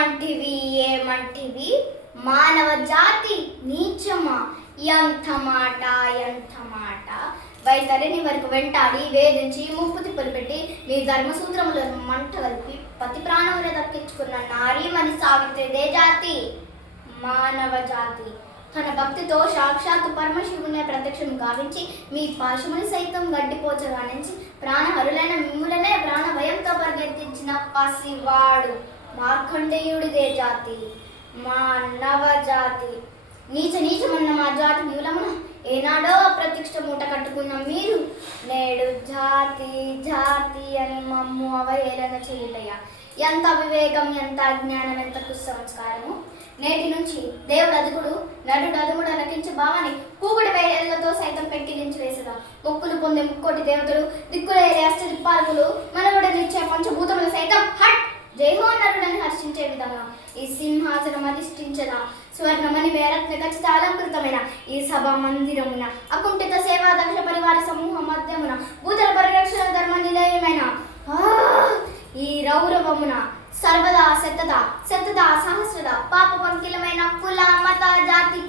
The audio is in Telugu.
ఏమంటివి ఏమంటివి మానవ జాతి నీచమా ఎంత మాట ఎంత మాట వైతరిని వరకు వెంటాడి వేధించి ముప్పు తిప్పలు పెట్టి మీ ధర్మసూత్రములను మంట కలిపి పతి ప్రాణములు దక్కించుకున్న నారీమణి సావిత్రిదే జాతి మానవ జాతి. తన భక్తితో సాక్షాత్తు పరమశివుని ప్రత్యక్షం గావించి మీ పాశముని సైతం గడ్డిపోచగా నుంచి ప్రాణహరులైన మిమ్ములనే ప్రాణ భయంతో పరిగెత్తించిన పసివాడు మార్కండేయుడిదే జాతి మానవ జాతి. నీచమన్న మా జాతి మూలమున ఏనాడో ప్రతిష్ట మూట కట్టుకున్న మీరు నేడు జాతి జాతి అని మమ్ము అవహేళన చేయుటయ్యా. ఎంత వివేకం, ఎంత అజ్ఞానం, ఎంత కుసంస్కారము. నేటి నుంచి దేవుడు అదుగుడు నటుడు అదుగుడు అలకించు భావాన్ని పూగుడి వేలతో సైతం పెట్టించి వేసదా. మొక్కులు పొందే ముక్కోటి దేవతలు దిక్కులేరే అష్టదిప్పాలకులు మనవడనిచ్చే పంచభూతములు సైతం హట్ జైహో నరుడని హర్షించే విధంగా ఈ సింహాసనం అధిష్ఠించదా. స్వర్ణమణి వేరత్న ఖచ్చిత అలంకృతమైన ఈ సభా మందిరమున అకుంఠిత సేవా దక్ష పరివార సమూహ మధ్యమున భూతల పరిరక్షణ ధర్మ నిలయమైన ఈ రౌరవమున సర్వదా శతదా సహస్రద పాప పంకిలమైన కుల మత జాతి